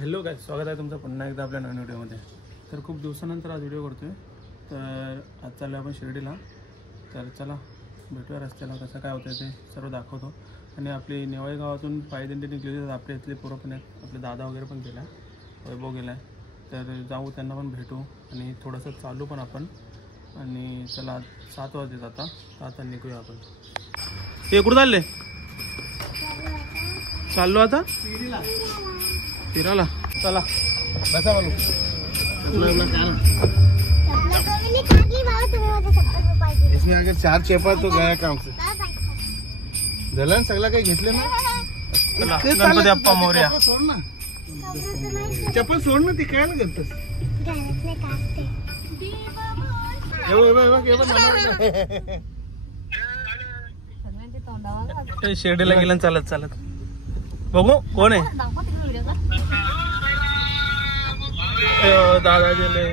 Hello काय स्वागत आहे तुमचं पुन्हा एकदा आपल्या नवीन व्हिडिओमध्ये. तर खूप दिवसानंतर आज व्हिडिओ करतोय. तर आज चाललो आपण शिर्डीला. तर चला भेटूया रस्त्याला, कसं काय होतं ते सर्व दाखवतो. आणि आपली नेवाळी गावातून पायदिंडी निघली तर आपल्या इथले पोरं पण आहेत, आपले दादा वगैरे पण गेला, वैभव गेला आहे. तर जाऊ त्यांना पण भेटू आणि थोडंसं चालू पण आपण. आणि चला 7 वाजलेत आता निघूया आपण. हे कुठं चालले? चाललो आता फिरायला. चला बसा बोलू. इसमें अगर 4 चेपा तो गया काम से. दलन सगळं काही घेतले ना. गणपती बाप्पा मोरया. सोड ना चप्पल, सोड ना. ती काय करतस? शिर्डीला गेलं चालत चालत. बघू कोण आहे. दादा गेले.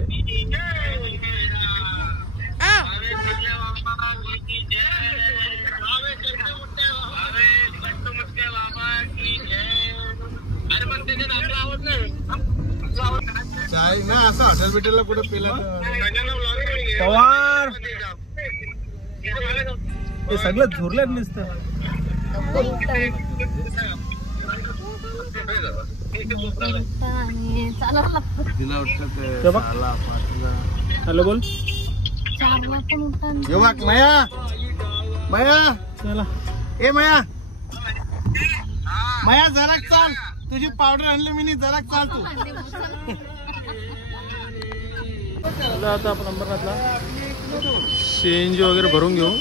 चाय ना असं हॉटेल बिटेलला कुठे पिला पवार हे सगळं झोरल्यात नुसतं. हॅलो बोल. मया मया चला ए मया मया जरा चाल. तुझी पावडर आणली मी. जरा चाल तू. आता आपण अंबरनाथला CNG वगैरे भरून घेऊ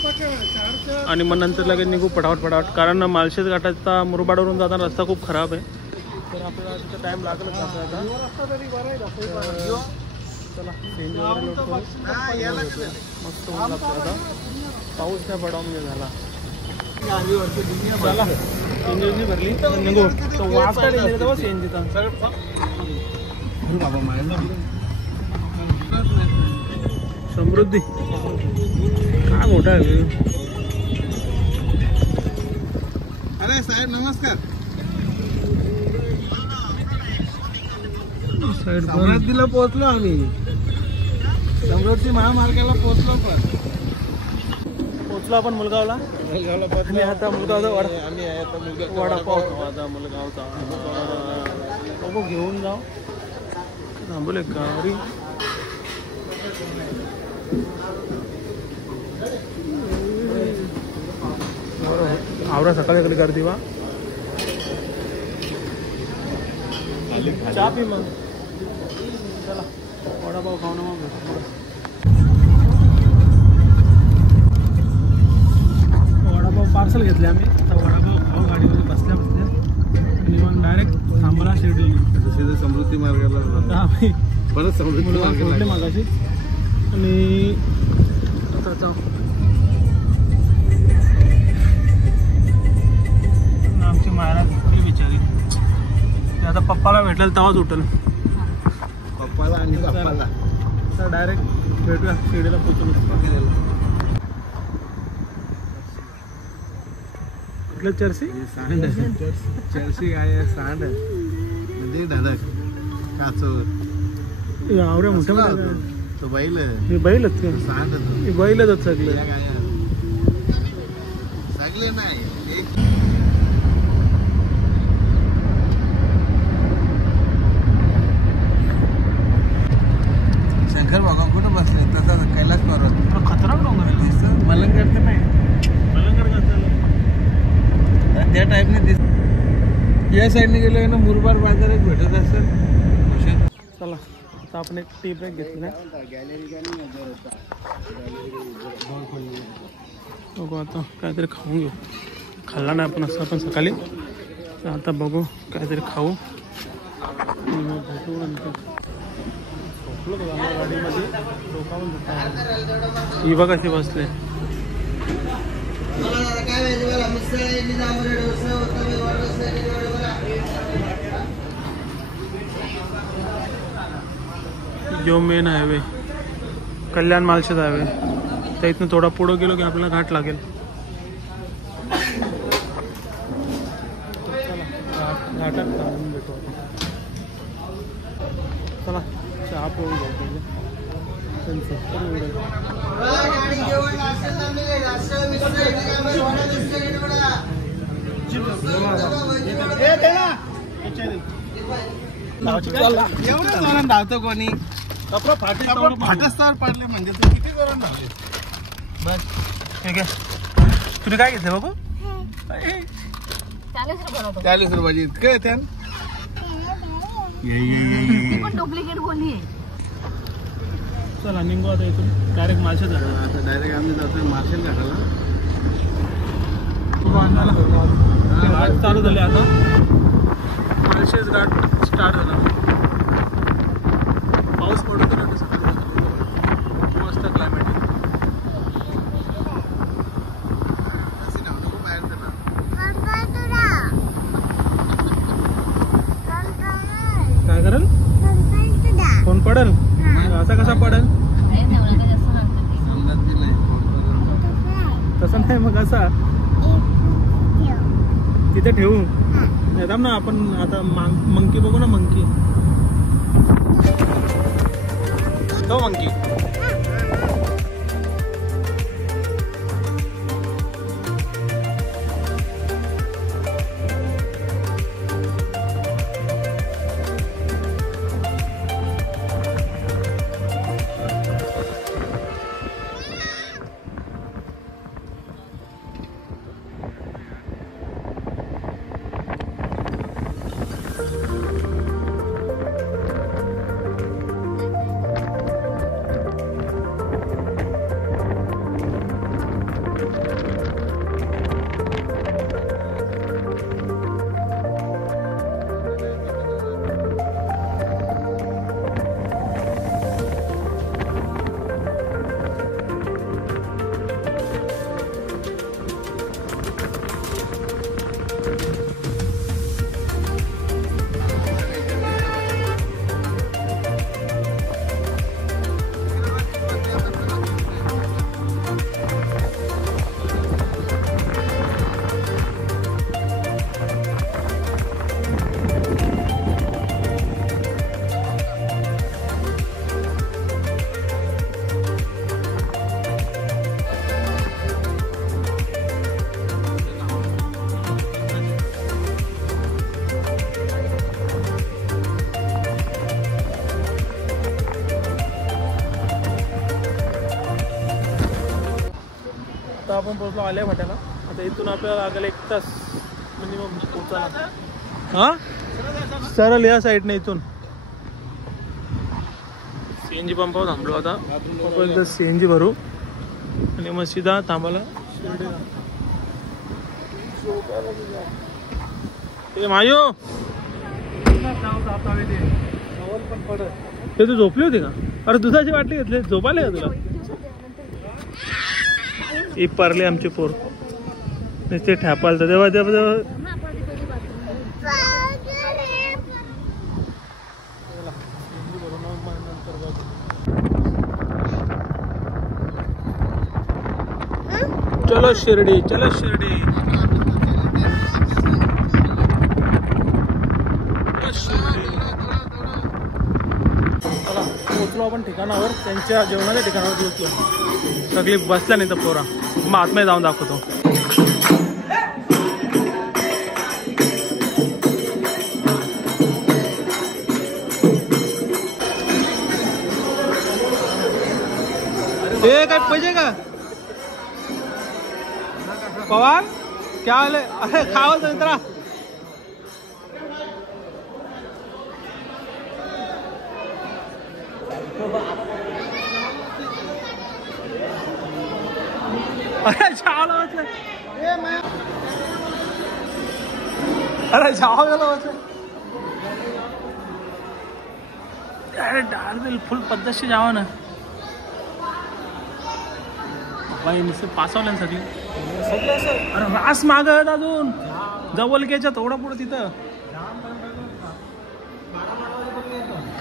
आणि मग नंतर लगेच निघू पटापट. कारण माळशेज घाटाचा मुरबाडवरून जाताना रस्ता खूप खराब आहे. तर आपल्याला तिथं टाइम लागलच आता. चला CNG वगैरे लोड करू. मस्त होऊन लागतं आता. पाऊस नाही पडावा म्हणजे झाला. चला CNG भरली निघू. तो वास काय दिला तेव्हा CNGचा समृद्धी काय मोठा आहे. अरे साहेब नमस्कार. समृद्धीला पोहोचलो आम्ही. समृद्धी महामार्गाला पोहोचलो आपण मुलगावला. आणि आता मुलगावचा वडापाव खाऊ. आता मुलगावचा बघू घेऊन जाऊ. थांबले गाडी. आवरा सकाळी गर्दी वा. चहा पी मग. चला वडापाव खाऊ ना मग. वडापाव पार्सल घेतले आम्ही. आता वडापाव खाऊ गाडीमध्ये बसल्या आणि मग डायरेक्ट थांबला शिर्डी. समृद्धी मार्गाला आम्ही परत समृद्धी सोडले मागाशी. आणि आता आमची मायरा झोपली बिचारी. ते आता पप्पाला भेटेल तेव्हाच उठेल. पप्पाला आणि पप्पाला तर डायरेक्ट भेटूया शिर्डीला पोहोचून. कुठलं चर्सी? सांड. चर्सी काय सांड म्हणजे धडक काचोर. आवऱ्या मोठ्या तो बैल. हे बैलच सांड. हे बैलच सगळे. सगळे नाही. शंकर बाबा कुठं बसले? तसा कैलास पर्वत खतरा डोंगर दिसत. मलंगड तर नाही. मलंगड कसं त्या टाईपने दिसत. या साईडने गेलो ना मुरबाड बाजार एक भेटत असेल. चला आता आपण एक टी ब्रेक घेतला. बघू आता काहीतरी खाऊन घेऊ. खाल्ला नाही आपण असं आपण सकाळी. तर आता बघू काहीतरी खाऊ. भेटू नंतर. झोपलो बघा गाडीमध्ये. डोकावून ही बघ कशी बसले. जो मेन हायवे कल्याण माळशेज हायवे. त्या इथनं थोडा पुढं गेलो की आपल्याला घाट लागेल. घाटात थांबून भेटू आपण. चला चहा पिऊन जाऊ पहिले. एवढं जोरात धावतो कोणी फाटस्तावर पडले म्हणजे तू किती जोरात धावले. बस ठीक आहे. तुला काय घेतलं बाबू? 40 रुपयाची इतकं येते. डुप्लिकेट कोणी आहे? चला निघू आता इथून डायरेक्ट मासे झाला. आता डायरेक्ट आम्ही जातोय मार्शल घाटाला. घाट चालू झाले आता. माळशेज घाट स्टार्ट झाला. पाऊस पडतो ना तसं मस्त क्लायमेट. काय करेल? कोण पडेल? असा कसा पडेल? तसं नाही मग असा तिथे ठेवू येतात ना आपण. आता मंकी बघू ना. मंकी तो मंकी आता आपण पोहोचलो आल्या भाट्याला. आता इथून आपल्याला लागेल 1 तास मिनिमम पोहोचायला. हां सरळ या साईडने इथून CNG पंपावर थांबलो. आता एकदा CNG भरू आणि मग सीधा थांबायला शिर्डीला. ते मायो ते तू झोपली होती का? अरे दुधाची बाटली घेतली. झोपाले का तुला? ही परली आमची पोर ते ठॅपाल तर तेव्हा चलो शिर्डी. चलो शिर्डी. चला पोचलो आपण ठिकाणावर. त्यांच्या जेवणाच्या ठिकाणावर पोचलो. सगळी बसल्या नाही तर पोरा. मग आतमध्ये जाऊन दाखवतो. काय पाहिजे का पवार? क्या आले? अरे खाओ तो इतना. अरे जाओ वाचलं. अरे जाओ गेलो वाचलं. अरे डाल दिल फुल पद्धतशी जावं ना बाई. नुसतं पासवलं सगळे. अरे रास मागत अजून जवळकेच्या थोडं पुढं तिथं.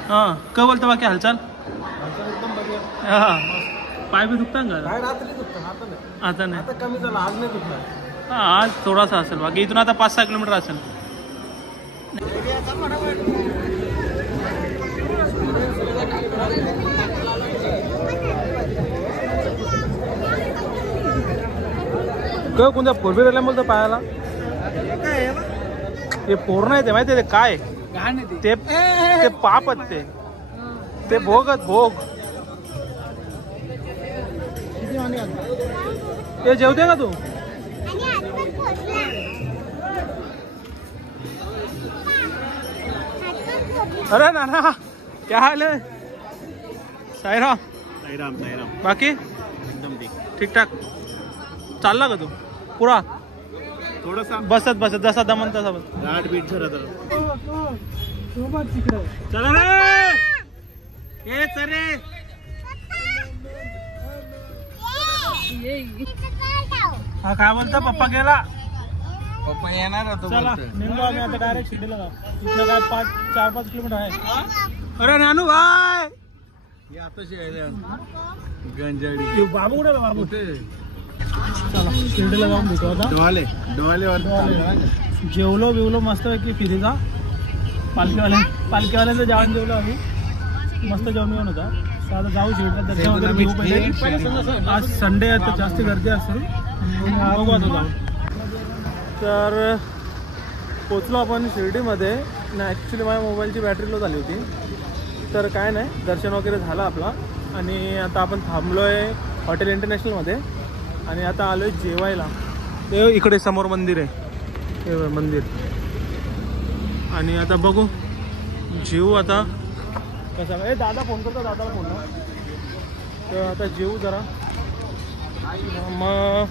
हां काय बोलतो बाकी हालचाल? हा पाय बी दुखता का? आता नाही. कमी झाला. आज नाही दुखणार. हा आज थोडासा असेल. बाकी इथून आता 5-6 किलोमीटर असेल. कोणत्या फोर व्हीलरला बोलतो पायाला हे पोर नाही ते माहिती आहे ते काय ते पापत ते भोगत भोग ते जेवते का तू अरे नाना क्या हाल है साईराम साईराम साईराम बाकी एकदम ठीक ठाक चालला का तू पुरा थोडंसा बसत बसत जसा दमन तसा बस गाठ बीट झरा तर चला रे ए चल रे हा काय बोलता पप्पा गेला पप्पा येणार होतो चला निघलो आम्ही आता डायरेक्ट शिर्डीला जाऊ इथनं काय 4-5 किलोमीटर आहे अरे नानू भाई हे आता गंजाडी बाबू कुठे बाबू चला शिर्डीला जाऊन भेटू आता डोवाले जेवलो बिवलो मस्त पैकी फिरीचा पालखीवाल्यांचं जेवण जेवलो आम्ही मस्त जेवण येऊन होता तर आता जाऊ शिर्डीला दर्शन वगैरे घेऊ पहिले आज संडे आहे तर जास्त गर्दी असेल बघू आता जाऊ तर पोचलो आपण शिर्डीमध्ये आणि ॲक्च्युली माझ्या मोबाईलची बॅटरी लो झाली होती तर काय नाही दर्शन वगैरे झालं आपला आणि आता आपण थांबलो आहे हॉटेल इंटरनॅशनलमध्ये आणि आता आलो आहे जेवायला ते इकडे समोर मंदिर आहे हे मंदिर आणि आता बघू जेवू आता कसं ए दादा फोन करतो दादाला फोन तर आता जेवू जरा मग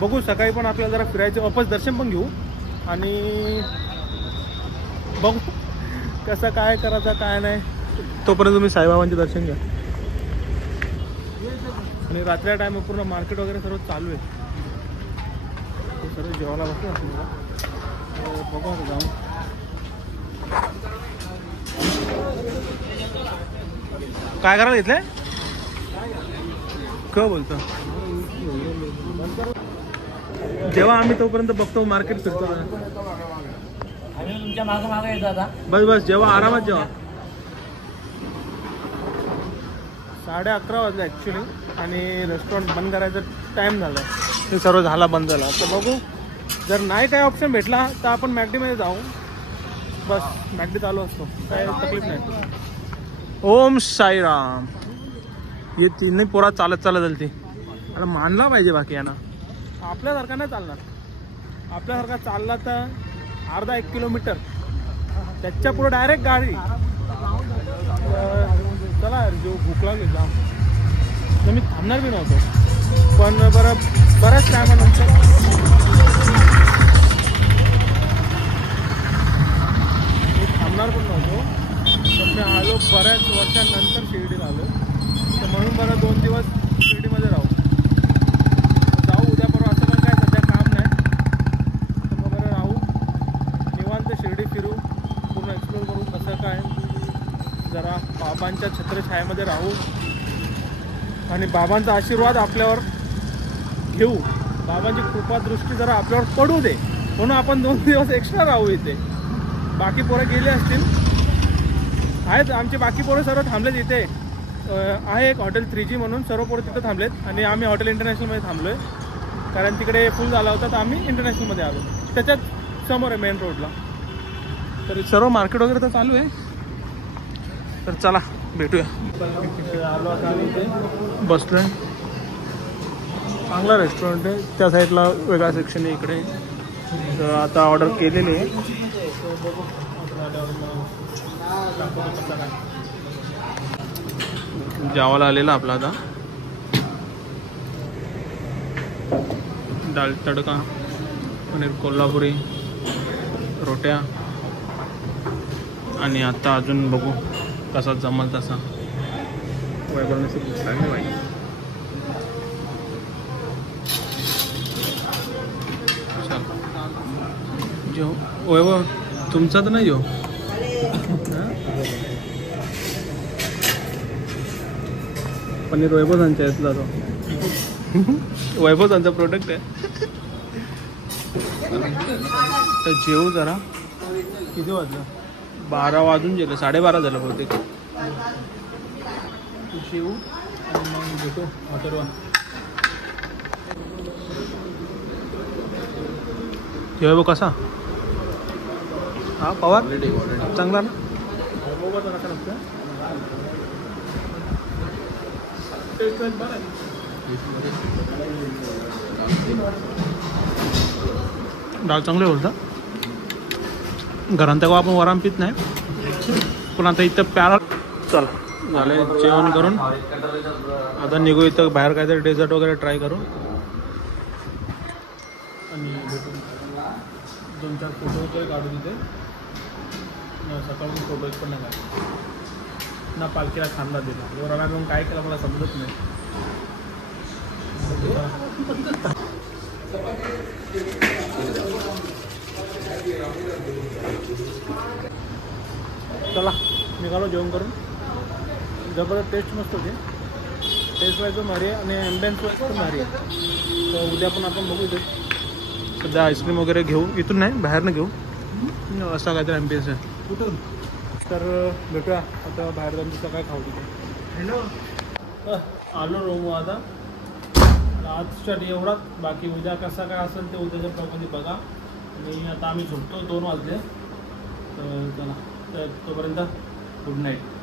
बघू सकाळी पण आपल्याला जरा फिरायचं वापस दर्शन पण घेऊ आणि बघू कसं काय करायचं काय नाही तोपर्यंत तुम्ही साईबाबांचे दर्शन घ्या आणि रात्रीच्या टाइम पूर्ण मार्केट वगैरे सर्व चालू आहे सर्व जेवायला बसलो आपल्याला बघू आता जाऊन काय करायला घेतलंय क बोलतो जेव्हा आम्ही तोपर्यंत बघतो मार्केट फिरतो तुमच्या मागं मागं येतो आता बस बस जेव्हा आरामात जेव्हा 11:30 वाजले ॲक्च्युली आणि रेस्टॉरंट बंद करायचा टाईम झाला ते सर्व झाला बंद झाला तर बघू जर नाही काय ऑप्शन भेटला तर आपण मॅकडीमध्ये जाऊ बस मॅकडी चालू असतो काय तकलीफ नाही ओम साईराम हे तीनही पोरा चालत आली ती आता मानला पाहिजे बाकी यांना आपल्यासारखा नाही चालणार आपल्यासारखा चालला तर अर्धा 1 किलोमीटर त्याच्या पुढे डायरेक्ट गाडी चला यार जो भूक लागली जाम तर मी थांबणार बी नव्हतो पण बऱ्याच टायमानंतर मी थांबणार पण नव्हतो पण मी आलो बऱ्याच वर्षांनंतर शिर्डीला आलो तर म्हणून बरं 2 दिवस शिर्डीमध्ये राहू उद्या परवा असं पण काय सध्या काम नाही तर मग बरं राहू निवांत शिर्डी फिरू पूर्ण एक्सप्लोर करू कसं काय जरा बाबांच्या छत्रछायेमध्ये राहू आणि बाबांचा आशीर्वाद आपल्यावर घेऊ बाबांची कृपादृष्टी जरा आपल्यावर पडू दे म्हणून आपण 2 दिवस एक्स्ट्रा राहू इथे बाकी पोरं गेले असतील आहेत आमचे बाकी पोरं सर्व थांबलेत इथे आहे एक हॉटेल 3G म्हणून सर्व पोरं तिथं थांबलेत आणि आम्ही हॉटेल इंटरनॅशनलमध्ये थांबलो आहे कारण तिकडे फुल झाला होता तर आम्ही इंटरनॅशनलमध्ये आलो त्याच्यात समोर आहे मेन रोडला तर सर्व मार्केट वगैरे तर चालू आहे तर चला भेटूया आलो आता आम्ही इथे बसलो आहे चांगला रेस्टॉरंट आहे त्या साईडला वेगळा सेक्शन आहे इकडे तर आता ऑर्डर केलेली आहे जेवायला आलेला आपला आता डाळ तडका पनीर कोल्हापुरी रोट्या आणि आता अजून बघू कसा जमल तसा वैभवने भूक लागली बाई जो वैभव तुमचा तर नाही जो पनीर वैभवचा यातला तो वैभवचा प्रोडक्ट आहे तर जेवू जरा किती वाजलं 12 वाजून गेलं 12:30 झालं बहुतेक जेवू आणि मग भेटू हॉटेलवर हे बघ कसा हा पवार चांगला ना डाळ चांगले बोलता घरात तेव्हा आपण वराम पित नाही पण आता इथं प्यारा चला झालं जेवण करून आता निघू इथं बाहेर काहीतरी डेझर्ट वगैरे ट्राय करू आणि भेटू 2-4 फोटो वगैरे काढू तिथे सकाळून फोटो पण नाही काढले ना पालखीला खांदा दिला वराला घेऊन काय केलं मला समजत नाही चला निघालो जेवण करून जबरदस्त टेस्ट मस्त होते टेस्ट वाईज पण भारी आहे आणि ॲम्बियन्स वाईज पण भारी आहे तर उद्या पण आपण बघू इथे सध्या आईस्क्रीम वगैरे घेऊ इथून नाही बाहेरनं घेऊ असा काहीतरी ॲम्बियन्स आहे कुठून तर भेटूया आता बाहेर जाऊन तिथं काय खाऊ तिथे हॅलो आलो रोमो आता आजसाठी एवढाच बाकी उद्या कसा काय असेल ते उद्याच्या प्रमाणे बघा आणि आता आम्ही झोपतो 2 वाजले तर चला तर तोपर्यंत गुड नाईट